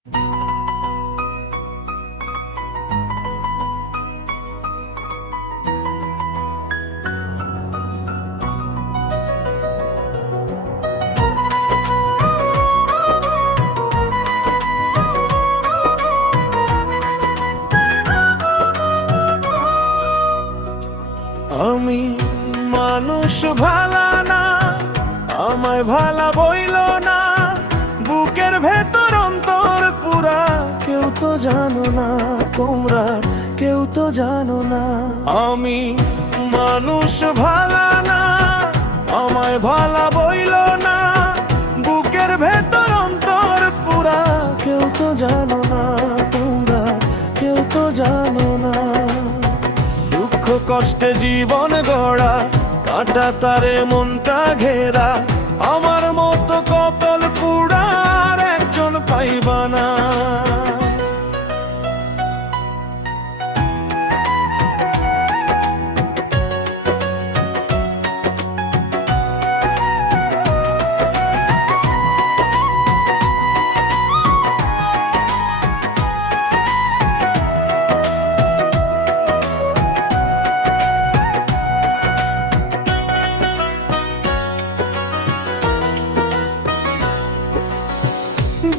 আমি মানুষ ভালা না, আমায় ভালা বইল না, বুকের ভেতর অন্তর পুরা কেউ তো জানো না, তোমরা কেউ তো জানো না। আমি মানুষ ভালা না, আমায় ভালা বইল না, বুকের ভেতর অন্তর পুরা কেউ তো জানো না, তোমরা কেউ তো জানো না। দুঃখ কষ্টে জীবন গড়া, কাটা তারে মনটা ঘেরা, আমার মতো কপাল পুড়ার একজন পাইবা না।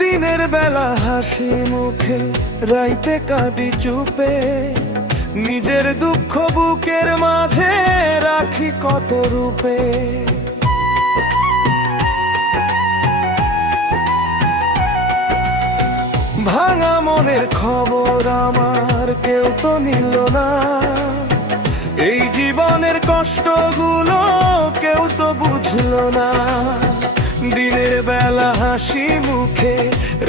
দিনের বেলা হাসি মুখে, রাইতে কাঁদি চুপে, নিজের দুঃখ বুকের মাঝে রাখি কত রূপে। ভাঙা মনের খবর আমার কেউ তো নিল না, এই জীবনের কষ্টগুলো কেউ তো বুঝলো না। দিনের বেলা হাসি মুখে,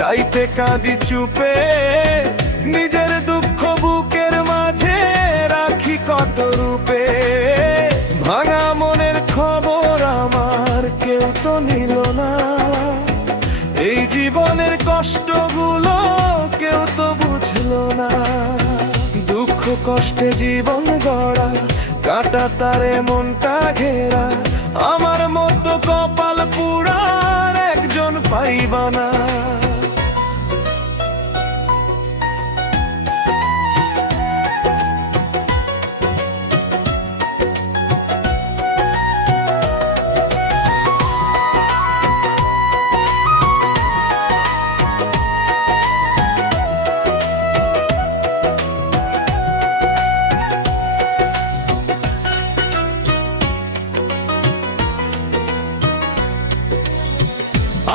রাইতে কাঁদি চুপে, নিজের দুঃখ বুকের মাঝে রাখি কত রূপে। ভাঙা মনের খবর আমার কেউ তো নিল না, এই জীবনের কষ্টগুলো কেউ তো বুঝলো না। দুঃখ কষ্টে জীবন গড়া, কাটা তারে মনটা ঘেরা, আমার মতো কপাল পুড়ার একজন পাইবা না।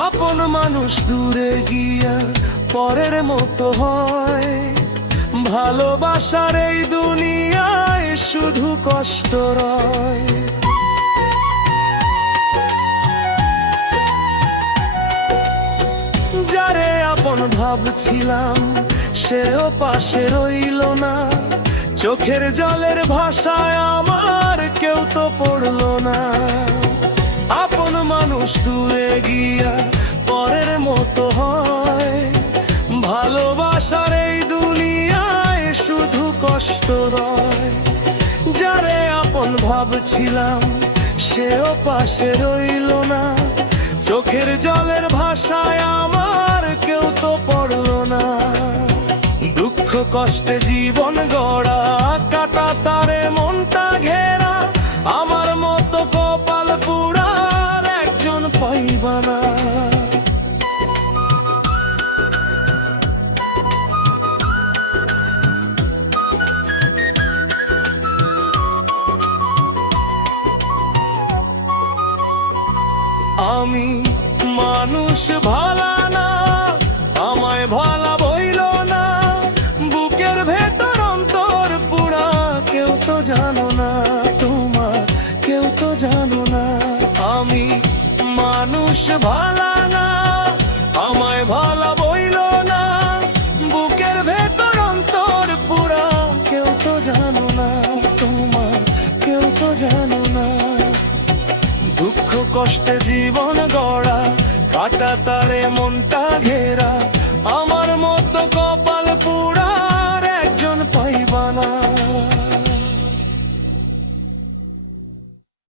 আপন মানুষ দূরে গিয়া পরের মতো হয়, ভালোবাসার এই দুনিয়ায় শুধু কষ্ট রয়। যারে আপন ভাবছিলাম সেও পাশে রইল না, চোখের জলের ভাষায় আমার কেউ তো পড়লো না। আপন মানুষ দূরে গিয়া পরের মতো হয়, ভালোবাসার এই দুনিয়ায় শুধু কষ্ট রয়। যারে আপন ভাবছিলাম সেও পাশে রইল না, চোখের জলের ভাষায় আমার কেউ তো পড়লো না। দুঃখ কষ্টে জীবন গড়া, কাটা তারে মনটা ঘেরা, আমার মতো কপাল পুড়ার একজন পাইবা না। আমি মানুষ ভালা না, আমায় ভালা বইল না, বুকের ভেতর অন্তর পুরা কেউ তো জানো না, তোমার কেউ তো জানো না। আমি মানুষ ভালা না, আমায় ভালা বইল না, বুকের ভেতর অন্তর পুরা কেউ তো জানো না, তোমার কেউ তো জানো না। দুঃখ কষ্টে জীবন গড়া, কাটা তারে মনটা ঘেরা, আমার মতো কপাল পুড়া